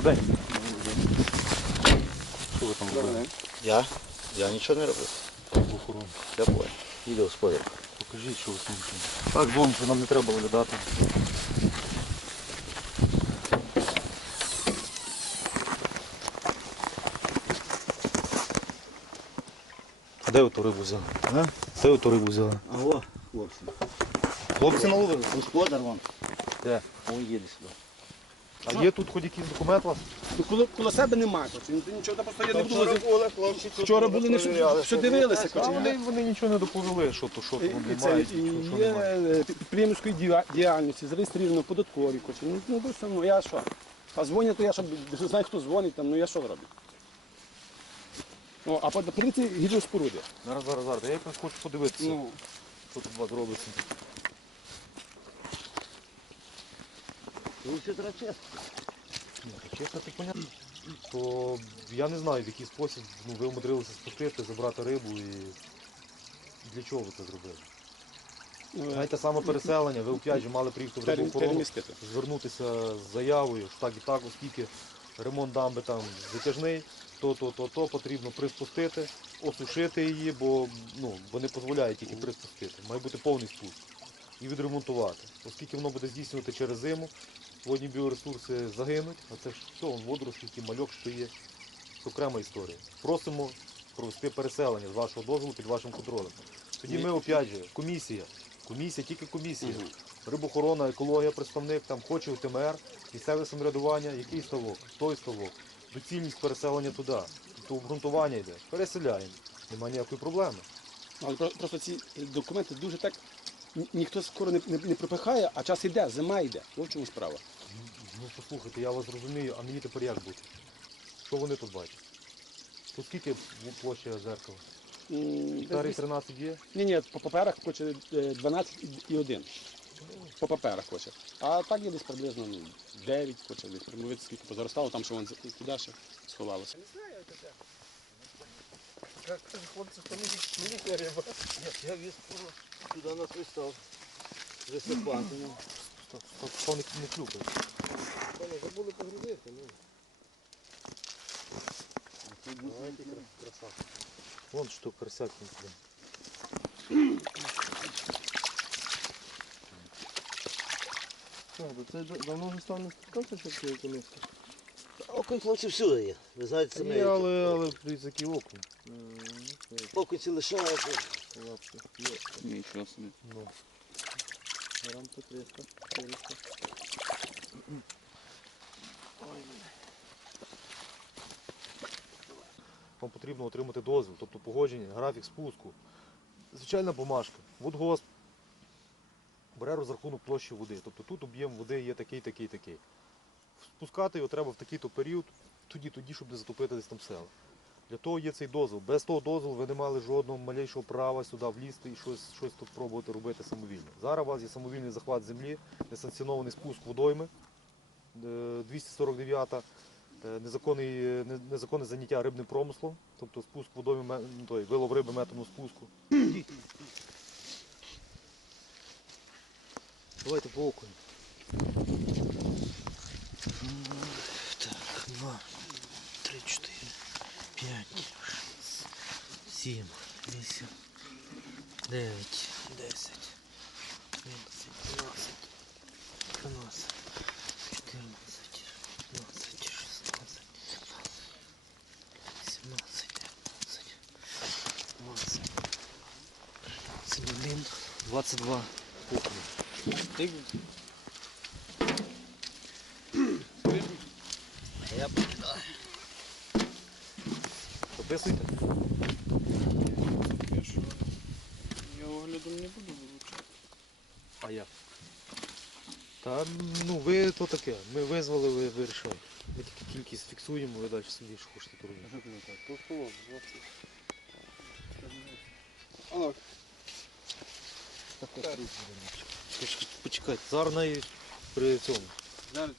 Добрий день. Що ви там робили? Я? Я нічого не робив. Охорону. Я понял. Іде господар. Покажіть, що ви там робите. Так, вон, що нам не треба виглядати. А де ви ту рибу взяли? А? Де ви ту рибу взяли? Алло, хлопці. Хлопці наловили. Господар вон. Де? О, їде сюди. А є тут хоч якийсь документ у вас? Ну, коло, коло себе немає, коротше. Ну, нічого там просто я не буду. Вчора були не все дивилися, А коротше. вони, вони нічого не доповіли, що то, що то І, вони і це, і що, що є немає. е, підприємницької діяльності, зареєстровано в податковій, коротше. Ну, ну, все, ну, я що? А дзвонять, то я що, знаю, хто дзвонить, там, ну я що роблю? Ну, а по поліції гідроспоруди. Зараз, зараз, зараз. Я якраз хочу подивитися, Ну, що тут у вас робиться. Ну, все треба чесно. Чесно, це понятно. То я не знаю, в який спосіб ну, ви умудрилися спустити, забрати рибу і для чого ви це зробили? ну, Знаєте, саме переселення, ви опять же мали приїхати в пере- рибоохорону, перемістити. звернутися з заявою, що так і так, оскільки ремонт дамби там затяжний, то, то, то, то потрібно приспустити, осушити її, бо ну, вони дозволяють тільки приспустити. Має бути повний спуск і відремонтувати. Оскільки воно буде здійснювати через зиму, водні біоресурси загинуть, а це ж все, вон водорослі, ті мальок, що є. Це окрема історія. Просимо провести переселення з вашого дозволу під вашим контролем. Тоді ми, опять же, комісія, комісія, тільки комісія. Рибохорона, екологія, представник, там хоче УТМР, місцеве самоврядування, який ставок, той ставок, доцільність переселення туди, то обґрунтування йде. Переселяємо. Немає ніякої проблеми. Але просто ці документи дуже так ні- ніхто скоро не, не, не пропихає, а час йде, зима йде. Ось в чому справа. Ну послухайте, я вас розумію, а мені тепер як бути? Що вони тут бачать? Тут скільки площа зеркала? Гектарів 13 є? Ні, ні, по паперах хоче е, 12 і 1. По паперах хоче. А так є десь приблизно ну, 9 хоче десь. Скільки позаростало, там що вон за- туди ще сховалося. Хлопці, то мені риба. Я віз туди на пристав. Висипати. Ну. Що не, не клюкає? Пане, забули погрузити, ну. Давайте красавці. Вон що карсяк не туди. Це давно вже став не спускався, що це якомусь? Окунь хлопці всюди є. Ви знаєте, це Є, але, але різаки окунь. Окунці лишаються. Лапки. Нічого собі. Ну. Грам по 300, 400. Вам потрібно отримати дозвіл, тобто погодження, графік спуску. Звичайна бумажка. Водгосп бере розрахунок площі води. Тобто тут об'єм води є такий, такий, такий. Спускати його треба в такий-то період, тоді, тоді, щоб не затопити десь там села. Для того є цей дозвіл. Без того дозволу ви не мали жодного малейшого права сюди влізти і щось, щось тут пробувати робити самовільно. Зараз у вас є самовільний захват землі, несанкціонований спуск водойми, е, 249 Е, е, незаконне заняття рибним промислом, тобто спуск водою, ме- ну, той, вилов риби методом спуску. Давайте по. два, три, чотири, п'ять, шість, сім, вісім, дев'ять, десять, одинадцять, дванадцять, тринадцять, чотирнадцять, п'ятнадцять, шістнадцять, сімнадцять, дев'ятнадцять, двадцять, тринадцять, один, 22 окуня. я Записуйте. Я оглядом не буду вилучати. А як? Та ну ви то таке. Ми визвали, ви вирішили. Ми тільки кількість фіксуємо, ви далі собі що хочете робити. Поч- Почекайте, зараз на при цьому. Зараз.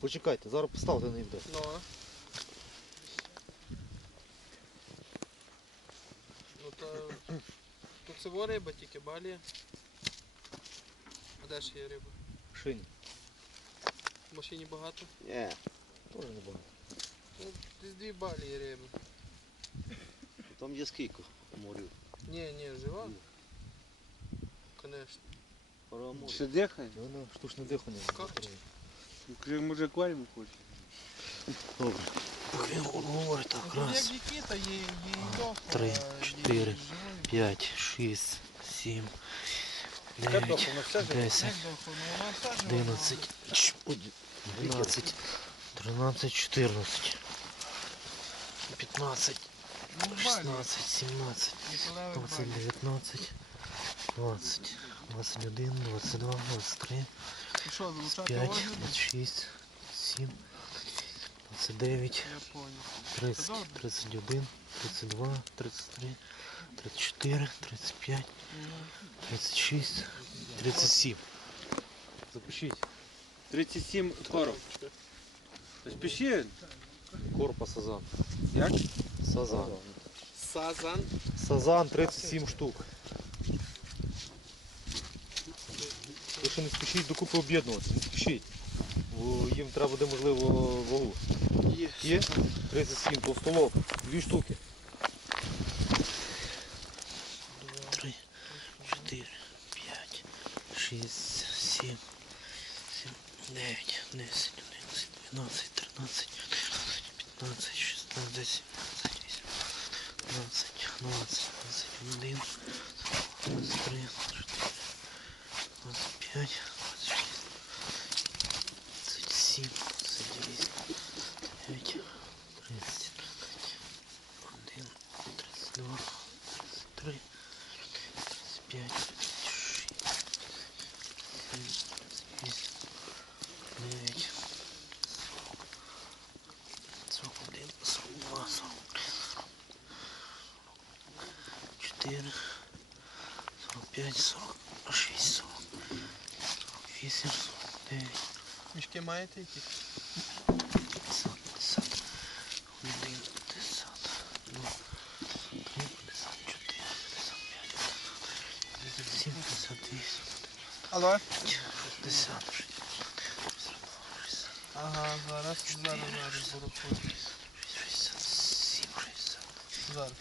Почекайте, зараз поставте на івде. Ну, а? Ну то... Це риба тільки, балі. А де ще є риба? Шині. В машині багато? Ні. Теж не багато. Ну, десь дві балі є риби. Там є скільки морю. Ні, ні, жива. Конечно. Пора морю. Ще дихає? Воно штучне дихання. Как? Вже може акваріум хоче. Добре. Він говорить так, Ну, раз, Як Нікіта, є, є і дохла, три, є чотири, вона жива? Десять, Як дохла? Ну, вона вся жива. одинадцять, ч- од- дванадцять, тринадцять, чотирнадцять, п'ятнадцять, Ну, балі. шістнадцять, сімнадцять, Ніколаєвих двадцять, дев'ятнадцять, двадцять, двадцять один, двадцять два, двадцять три, І що, залучати 5, огляду? 26, 7, 29, Я понял. 30, добре. 31, 32, 33, 34, 35, 36, 37. Запишіть. 37 короб. Спіши. Корпа сазан. Як? Сазан. Сазан. Сазан 37 штук. Ви ще не спішіть докупи об'єднувати, не спішіть. Бо їм треба буде можливо вагу. Є. Є? 37, толстолоб, дві штуки. 6, 7, 7, 9, 10, 11, 12, 13, 14, 15, 16, 17, 18, 19, 20, 21, 23, 24, 25. 44, 45, 46, 48, 49. Мішки маєте які? 50, 1, 50, 2, 3, 54, 55, 57, 58. Алло? 60, 62, Ага, зараз, зараз, зараз, зараз. Зараз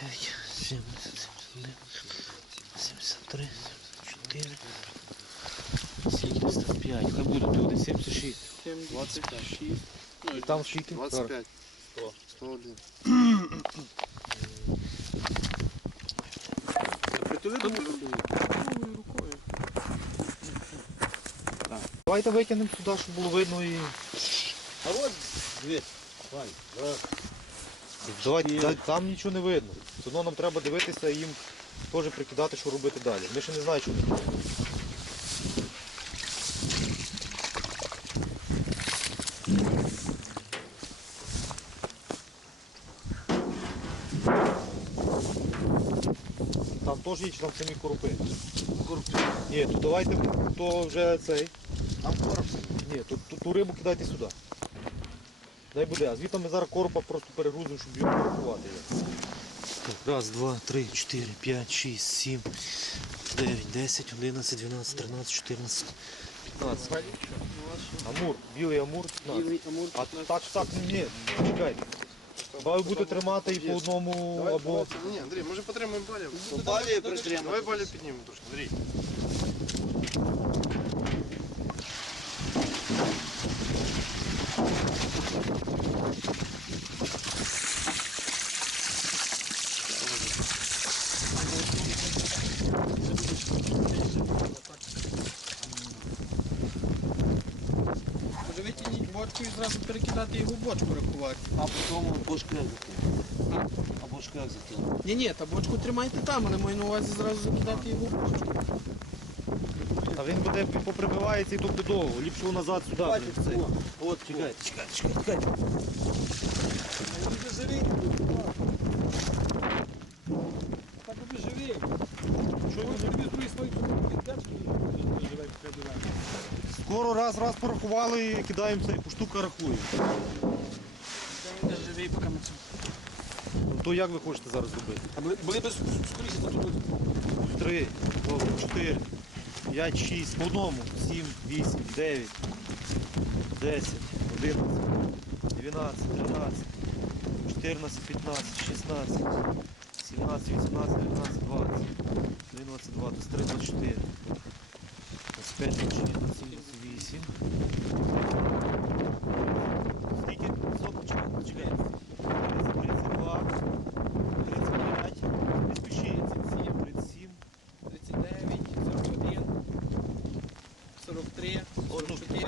девять, семьдесят, семьдесят один, семьдесят три, семьдесят четыре, семьдесят пять, хай будуть люди, семьдесят шесть. 26. І там скільки? 25. 100. 101. Притули до рукою. Давайте витягнемо сюди, щоб було видно і... А от, дивись. Вань, да. Давайте, да- там нічого не видно. Все одно нам треба дивитися і їм теж прикидати, що робити далі. Ми ще не знаємо, що робити. Там теж є, чи там самі коропи? Ні, то давайте то вже цей. Там короб. Ні, ту, ту, ту рибу кидайте сюди. Дай буде, а звідти ми зараз коропа просто перегрузимо, щоб його порахувати. Так, раз, два, три, чотири, п'ять, шість, сім, дев'ять, десять, одинадцять, дванадцять, тринадцять, чотирнадцять, п'ятнадцять. Амур, білий амур, 15. А так, так, ні, чекайте. Хіба ви будете тримати і по одному або... Ні, Андрій, може потримаємо балів? Балі. Давай балів піднімемо трошки, Андрій. Може витягніть бочку і зразу бочку рахувати. А потім бошку як закинути. А бошку як закинути. Ні, ні, та бочку тримайте там, але маю на увазі зразу закидати його в бочку. Та він буде поприбивається і буде довго. Ліпше його назад сюди. блін, цей. От, чекайте, чекайте, чекайте, чекайте. Так ви живі. Що ви тобі свої свої Скоро раз, раз порахували і кидаємо цей, по штука рахуємо. живі, поки ми це. Ну, то як ви хочете зараз зробити? Були, без скоріше, то тут Три, добре, чотири, п'ять, шість, по одному, сім, вісім, дев'ять, десять, 11, 12, 13, 14, 15, 16, 17, 18, 19, 20, 22, 23, 24, 25, 26, 27, 28. Скільки? Стоп, чекай, чекай. 32, 35, не спіши, 37, 37, 39, 41, 43, 44,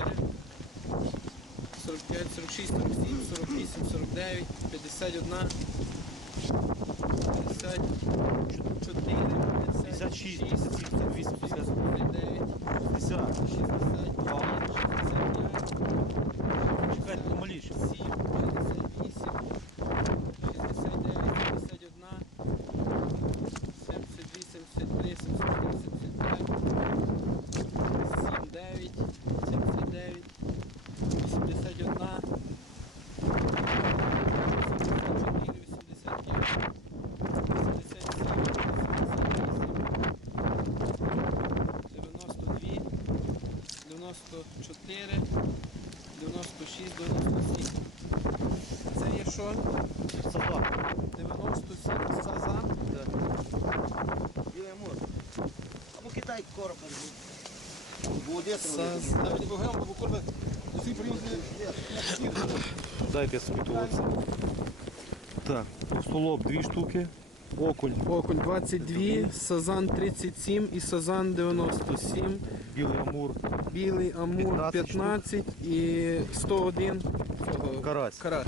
45, 46, 47, 48, 49, 51, 54, 56, 57, 58, 59, 59, 60. 62, 65, Чекай, помаліше. 7, 58, 69, 71, 72, 73, 74, 75, 79, 79, 81, 84, 85, 87, 92, 94, 96, 97. Це є що? Сазан. 97 сазан. Білий мор. Або Китай корпус. Буде Сазан. Навіть програма, бо корпус усі прийомні. Дайте оце. Так, столоб дві штуки, окунь, Окунь 22, сазан 37 і сазан 97, білий амур, білий амур 15 15 і 101 цього карась, карась.